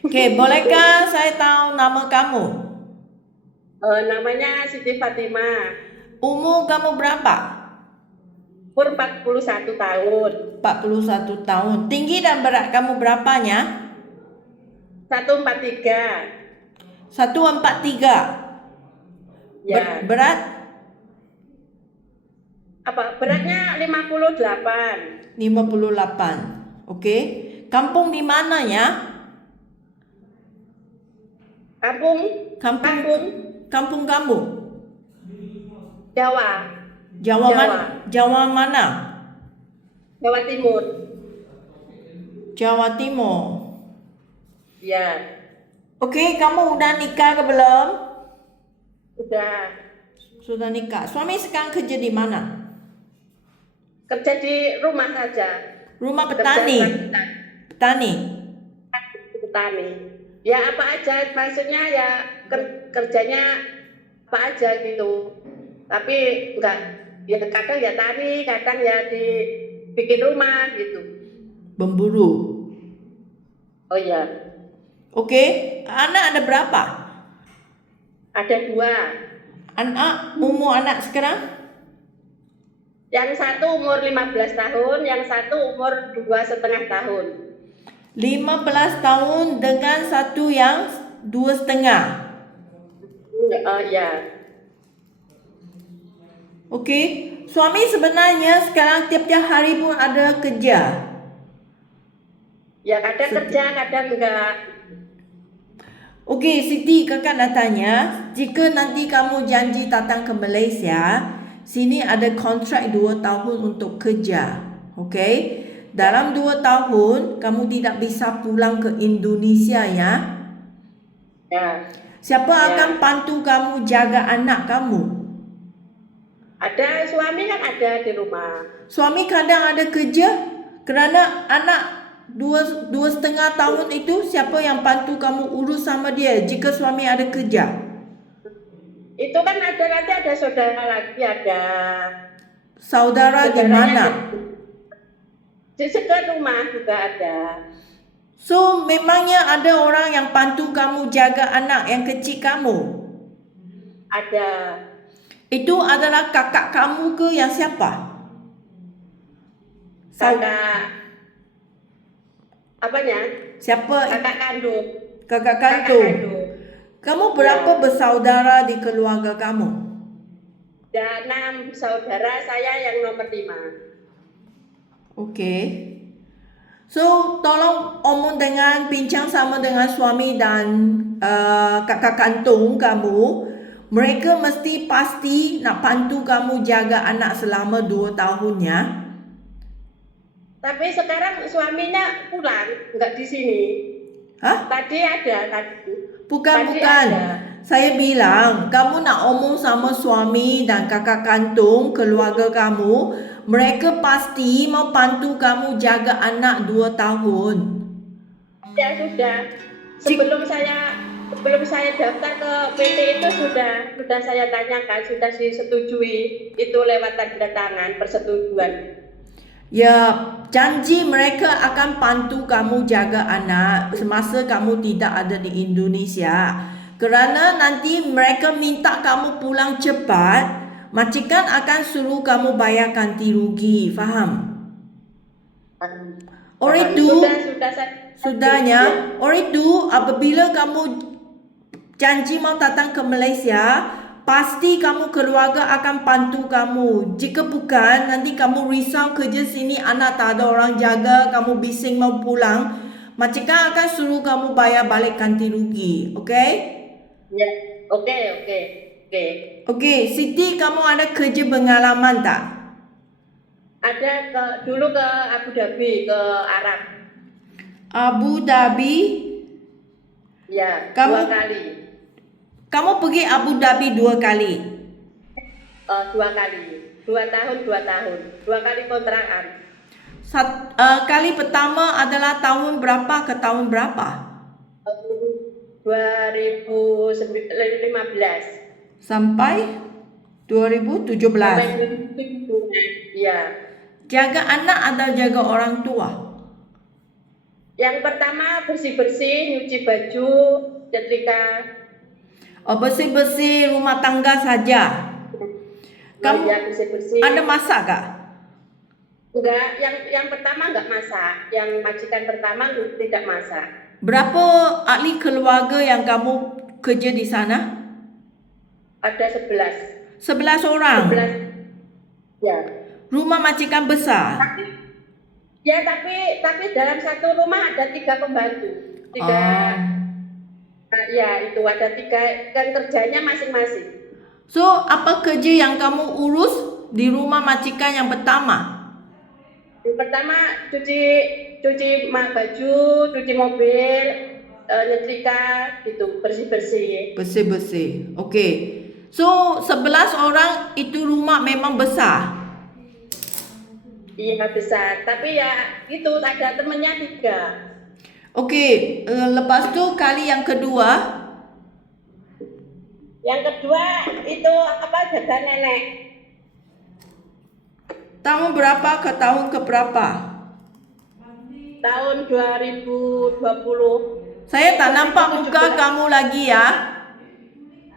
Oke, bolehkah saya tahu nama kamu? Namanya Siti Fatimah, Umur kamu berapa? umur 41 tahun, 41 tahun. Tinggi dan berat kamu berapanya? 143. 143. Ya, Berat beratnya 58. 58. Oke. Kampung di mana ya? Kampung, Kampung kampung kampung kamu? Jawa, Jawa, Jawa mana? Jawa Timur. Jawa Timur. Ya, Oke, kamu udah nikah ke belum? udah Sudah nikah. Suami sekarang kerja di mana? kerja di rumah saja, Rumah kerja petani. serabutan, Petani. petani. Ya apa aja, maksudnya ya kerjanya apa aja gitu. Tapi enggak, ya kadang ya tani, kadang ya dibikin rumah gitu. Pemburu. Oh ya, Oke, anak ada berapa? ada dua. Umur anak sekarang? Yang satu umur 15 tahun, yang satu umur 2,5 tahun. 15 tahun dengan satu yang 2,5. Oh ya, Oke, suami sebenarnya sekarang tiap-tiap hari pun ada kerja. ya kadang kerja, kadang enggak. Oke, Siti, kakak nak tanya, jika nanti kamu janji datang ke Malaysia, sini ada kontrak 2 tahun untuk kerja. Oke, dalam 2 tahun kamu tidak bisa pulang ke Indonesia ya. Ya, Siapa akan ya. bantu kamu jaga anak kamu? Ada suami kan ada di rumah. Suami kadang ada kerja kerana anak dua setengah tahun itu siapa yang bantu kamu urus sama dia jika suami ada kerja? Itu kan ada nanti ada saudara lagi, ada Saudara di saudaranya mana? di sekitar rumah juga ada. So memangnya ada orang yang bantu kamu jaga anak yang kecil kamu? Ada Itu adalah kakak kamu ke yang siapa? kakak apanya? Siapa? Kakak kandung. Kakak Kakak kandung. kandung. Kamu berapa Ya. bersaudara di keluarga kamu? Dan 6 saudara, saya yang nomor 5. Oke. So, tolong omong bincang sama dengan suami dan kakak kandung kamu. Mereka mesti pasti nak bantu kamu jaga anak selama 2 tahun ya. Tapi sekarang suaminya pulang, enggak di sini. Hah? Tadi ada, tadi. Bukan, Tadi bukan. ada. Saya bilang, kamu nak omong sama suami dan kakak kandung keluarga kamu. Mereka pasti mau bantu kamu jaga anak 2 tahun. Ya sudah. Cik, Sebelum saya daftar ke PT itu sudah saya tanyakan, sudah disetujui itu lewat tanda tangan persetujuan. ya, janji mereka akan bantu kamu jaga anak semasa kamu tidak ada di Indonesia. Kerana nanti mereka minta kamu pulang cepat, majikan akan suruh kamu bayar ganti rugi, faham? Orang Paham. itu, Sudah saya sudahnya, ya. orang itu apabila kamu janji mau datang ke Malaysia, pasti kamu keluarga akan bantu kamu. Jika bukan, nanti kamu risau kerja sini, anak tak ada orang jaga, kamu bising mau pulang, majikan akan suruh kamu bayar balik ganti rugi. Okay? Ya. Oke, oke. Oke. Okay, Siti, kamu ada kerja pengalaman tak? Ada dulu ke Abu Dhabi, ke Arab. Abu Dhabi, Ya, kamu 2 kali. kamu pergi Abu Dhabi 2 kali. 2 kali. 2 tahun, 2 tahun. 2 kali kontrakan. Kali pertama adalah tahun berapa ke tahun berapa? 2015. Sampai 2017. Sampai 2017. Iya. Jaga anak atau jaga orang tua? Yang pertama bersih-bersih, nyuci baju, nyetrika. Oh, bersih-bersih rumah tangga saja. Kamu Ya bersih-bersih. ada masak gak? Enggak, yang pertama enggak masak. Yang majikan pertama tidak masak. Berapa ahli keluarga yang kamu kerja di sana? Ada 11. 11 orang. 11. Ya. Rumah majikan besar. Tapi dalam satu rumah ada 3 pembantu. 3. Ya, itu ada 3 kan kerjanya masing-masing. So, apa kerja yang kamu urus di rumah majikan yang pertama? Yang pertama cuci baju, cuci mobil, nyetrika gitu, bersih-bersih. Bersih-bersih. Okey. So, 11 orang itu rumah memang besar. Iya besar, tapi ya itu ada temennya 3. Okey, lepas tu kali yang kedua. Yang kedua itu jaga nenek. Tahun berapa ke tahun ke berapa? Tahun 2020. Saya tak nampak muka kamu lagi ya.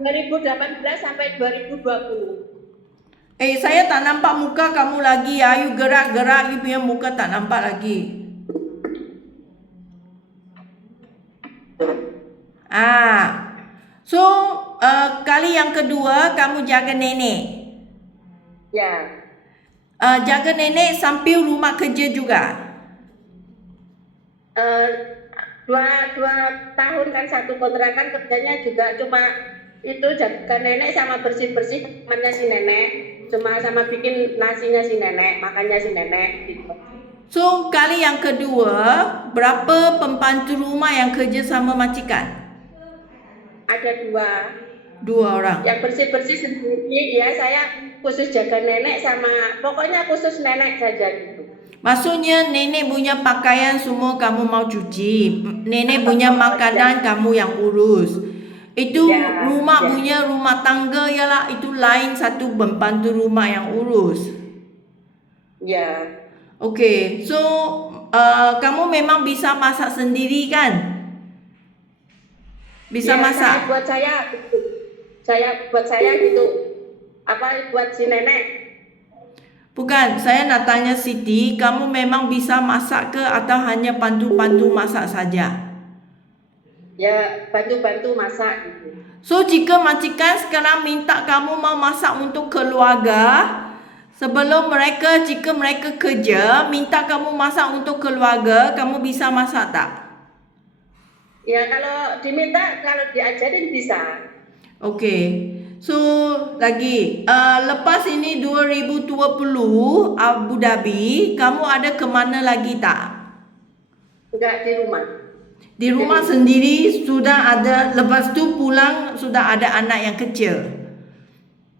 2018 sampai 2020. Saya tak nampak muka kamu lagi ya. You gerak-gerak, you punya muka tak nampak lagi. So, kali yang kedua kamu jaga nenek. Ya. Jaga nenek sambil rumah kerja juga. 2 tahun kan satu kontrakan, kerjanya juga cuma itu jaga nenek sama bersih-bersih temannya si nenek, cuma sama bikin nasinya si nenek, makannya si nenek gitu. So, kali yang kedua, berapa pembantu rumah yang kerja sama majikan? Ada 2 orang. Yang bersih-bersih sendiri, ya saya khusus jaga nenek sama pokoknya khusus nenek saja gitu. Maksudnya nenek punya pakaian semua kamu mau cuci, nenek punya makanan kamu yang urus. Itu rumah punya rumah tangga ialah itu lain satu pembantu rumah yang urus. Ya. Okey, so kamu memang bisa masak sendiri kan? Bisa masak. Saya buat saya gitu. Buat si nenek. Bukan, saya nak tanya Siti, kamu memang bisa masak ke atau hanya bantu-bantu masak saja? Ya, bantu-bantu masak gitu. So, jika majikan sekarang minta kamu mau masak untuk keluarga, sebelum jika mereka kerja, minta kamu masak untuk keluarga, kamu bisa masak tak? Ya, kalau diajarin bisa. Okey. So, lagi lepas ini 2020 Abu Dhabi, kamu ada ke mana lagi tak? Enggak, di rumah. Di rumah sendiri sudah ada, lepas tu pulang sudah ada anak yang kecil.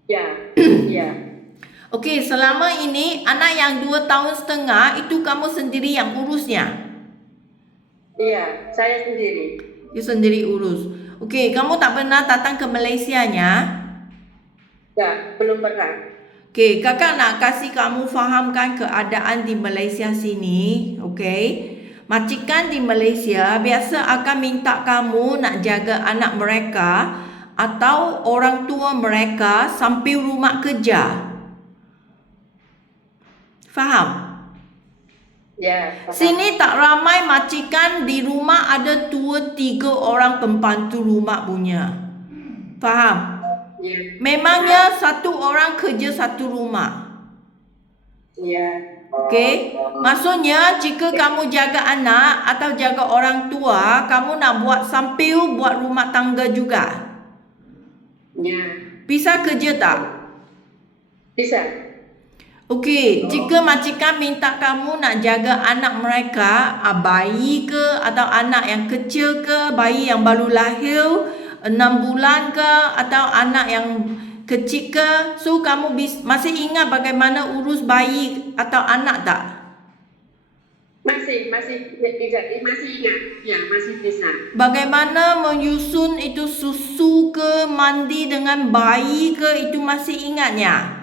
Ya. Ya. Okey, selama ini anak yang 2 tahun setengah itu kamu sendiri yang urusnya? Iya, saya sendiri. You sendiri urus. Okey, kamu tak pernah datang ke Malaysia nya? Ya, belum pernah. Okey, kakak nak kasih kamu fahamkan keadaan di Malaysia sini. Okey. Majikan di Malaysia biasa akan minta kamu nak jaga anak mereka atau orang tua mereka sambil rumah kerja. Faham? Ya, faham. Sini tak ramai majikan di rumah ada 2-3 orang pembantu rumah punya. Faham? Ya. Memangnya satu orang kerja satu rumah. Ya. Okey. Maksudnya jika kamu jaga anak atau jaga orang tua, kamu nak buat sambil buat rumah tangga juga. Ya. Bisa kerja tak? Bisa. Okey, jika majikan minta kamu nak jaga anak mereka, bayi ke atau anak yang kecil ke, bayi yang baru lahir 6 bulan ke atau anak yang kecil ke, so kamu masih ingat bagaimana urus bayi atau anak tak? Masih ingat. Ya, masih bisa. Bagaimana menyusun itu susu ke, mandi dengan bayi ke, itu masih ingatnya?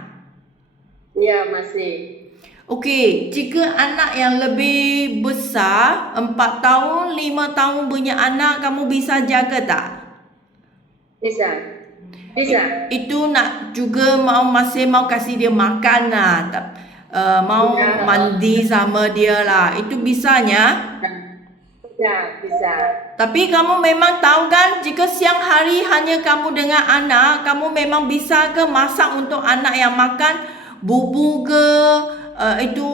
Ya, masih. Okey, jika anak yang lebih besar, 4 tahun, 5 tahun punya anak, kamu bisa jaga tak? Bisa. Bisa. Itu nak juga masih mau kasih dia makan lah. Mau Bisa. mandi sama dia lah. Itu bisanya. Bisa. Bisa. Tapi kamu memang tahu kan, jika siang hari hanya kamu dengan anak, kamu memang bisa ke masak untuk anak yang makan bubur ke, itu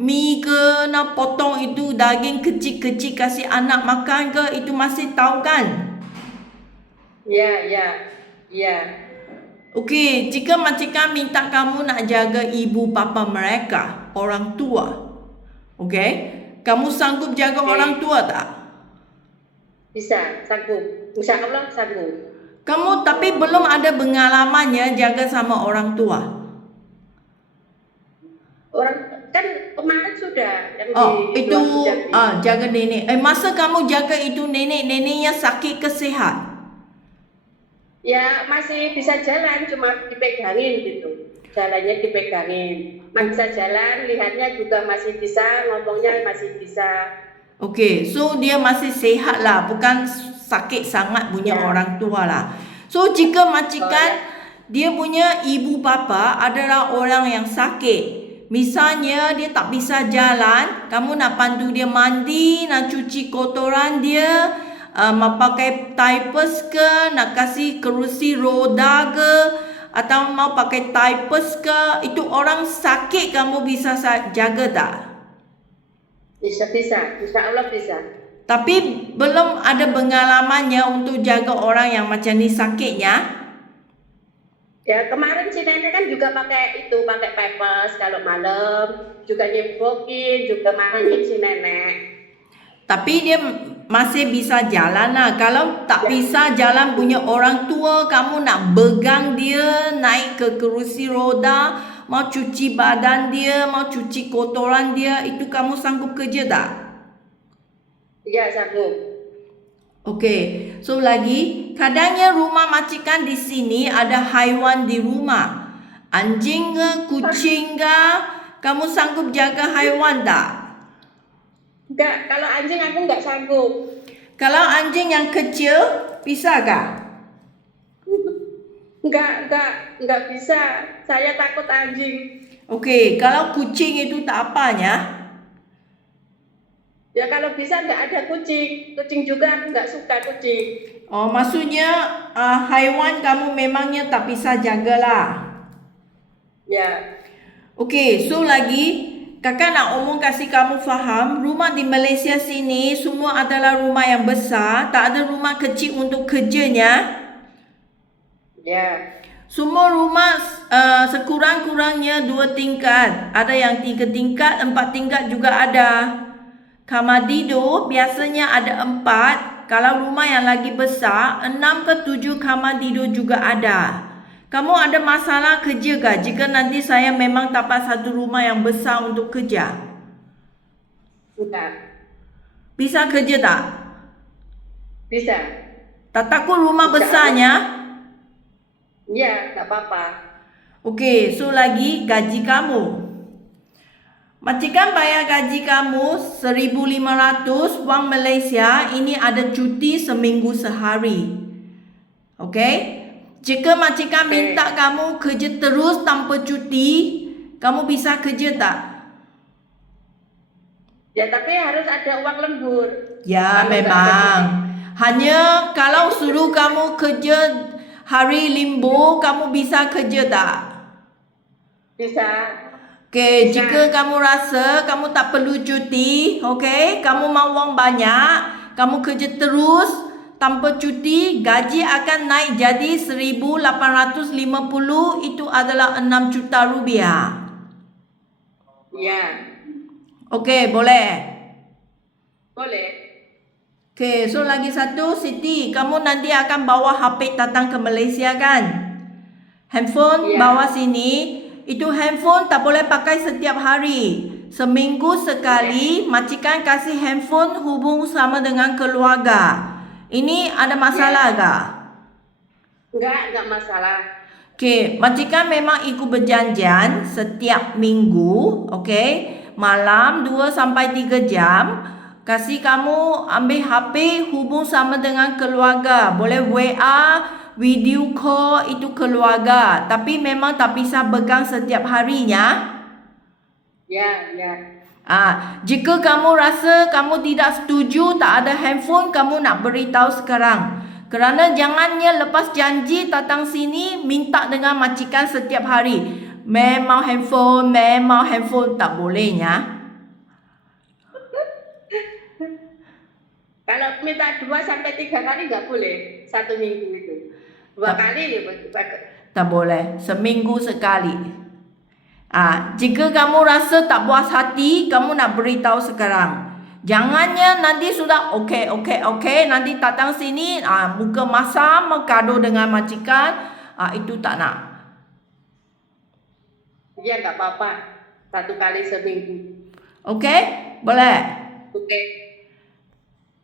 mie ke, nak potong itu daging kecil-kecil kasih anak makan ke, itu masih tahu kan? Ya, ya, ya. Okey, jika majikan minta kamu nak jaga ibu bapa mereka, orang tua. Okey? Kamu sanggup jaga orang tua tak? Bisa, sanggup. Insya Allah sanggup. Kamu tapi belum ada pengalamannya jaga sama orang tua. Orang kan kemarin sudah yang Oh, di itu Luar Jambi. jaga nenek. Masa kamu jaga itu neneknya sakit ke sehat? Ya masih bisa jalan, cuma dipegangin gitu. Jalannya dipegangin. Masih bisa jalan, lihatnya juga masih bisa, ngomongnya masih bisa. Okey, so dia masih sehat lah, bukan sakit sangat punya Ya. orang tua lah. So jika majikan dia punya ibu bapa adalah orang yang sakit. Misalnya dia tak bisa jalan, kamu nak bantu dia mandi, nak cuci kotoran dia, mau pakai diapers ke, nak kasih kerusi roda ke, atau mau pakai diapers ke, itu orang sakit kamu bisa jaga tak? Bisa, insya Allah bisa. Tapi belum ada pengalamannya untuk jaga orang yang macam ni sakitnya. Ya kemarin si nenek kan juga pakai pampers kalau malam, juga nyembokin, juga mandiin si nenek. Tapi dia masih bisa jalan lah. Kalau tak bisa jalan punya orang tua, kamu nak pegang dia, naik ke kerusi roda, mau cuci badan dia, mau cuci kotoran dia, itu kamu sanggup kerja tak? Iya sanggup. Okey, so lagi, kadangnya rumah majikan di sini ada haiwan di rumah. Anjing ke, kucing ke, kamu sanggup jaga haiwan tak? Enggak, kalau anjing aku enggak sanggup. Kalau anjing yang kecil, bisa kah? Enggak bisa. Saya takut anjing. Okey, kalau kucing itu tak apanya. Ya kalau bisa enggak ada kucing. Kucing juga aku enggak suka kucing. Oh, maksudnya haiwan kamu memangnya tak bisa jagalah. Ya. Okey, so lagi kakak nak omong kasih kamu faham, rumah di Malaysia sini semua adalah rumah yang besar, tak ada rumah kecil untuk kerjanya. Ya. Semua rumah sekurang-kurangnya 2 tingkat. Ada yang 3 tingkat, 4 tingkat juga ada. Kamar tidur biasanya ada 4. Kalau rumah yang lagi besar, 6 ke 7 kamar tidur juga ada. Kamu ada masalah kerja ke jika nanti saya memang dapat satu rumah yang besar untuk kerja? Enggak. Bisa kerja tak? Bisa. Tak takut rumah besarnya? Iya, enggak apa-apa. Okey, so lagi gaji kamu. Majikan bayar gaji kamu 1,500 wang Malaysia, ini ada cuti seminggu sehari. Okey? Jika majikan minta kamu kerja terus tanpa cuti, kamu bisa kerja tak? Ya tapi harus ada uang lembur. Ya, memang. Hanya kalau suruh kamu kerja hari lembur, kamu bisa kerja tak? Bisa. Okey, jika kamu rasa kamu tak perlu cuti, okey, kamu mau wang banyak, kamu kerja terus tanpa cuti, gaji akan naik jadi 1,850, itu adalah 6 juta rupiah. Iya. Okey, boleh? Boleh. Okey, so lagi satu, Siti, kamu nanti akan bawa HP datang ke Malaysia kan? Handphone bawa sini. Itu handphone tak boleh pakai setiap hari. Seminggu sekali majikan kasih handphone hubung sama dengan keluarga. Ini ada masalah tak? Enggak masalah. Okey, majikan memang ikut berjanjian setiap minggu, okey. Malam 2 sampai 3 jam. Kasih kamu ambil HP, hubung sama dengan keluarga. Boleh WA, video call itu keluarga. Tapi memang tak bisa pegang setiap harinya. Ya, ya. Jika kamu rasa kamu tidak setuju, tak ada handphone, kamu nak beritahu sekarang. Kerana jangannya lepas janji datang sini minta dengan majikan setiap hari. Memang handphone, tak bolehnya. Kalau minta 2 sampai 3 kali nggak boleh 1 minggu itu. 2 kali ya Tak boleh, seminggu sekali. Jika kamu rasa tak puas hati, kamu nak beritahu sekarang. Jangannya nanti sudah okey, nanti datang sini muka masam, kado dengan majikan, itu tak nak. Ya nggak apa-apa, 1 kali seminggu. Okey, boleh. Oke,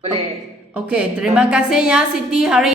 boleh. Okey, terima kasih ya Siti hari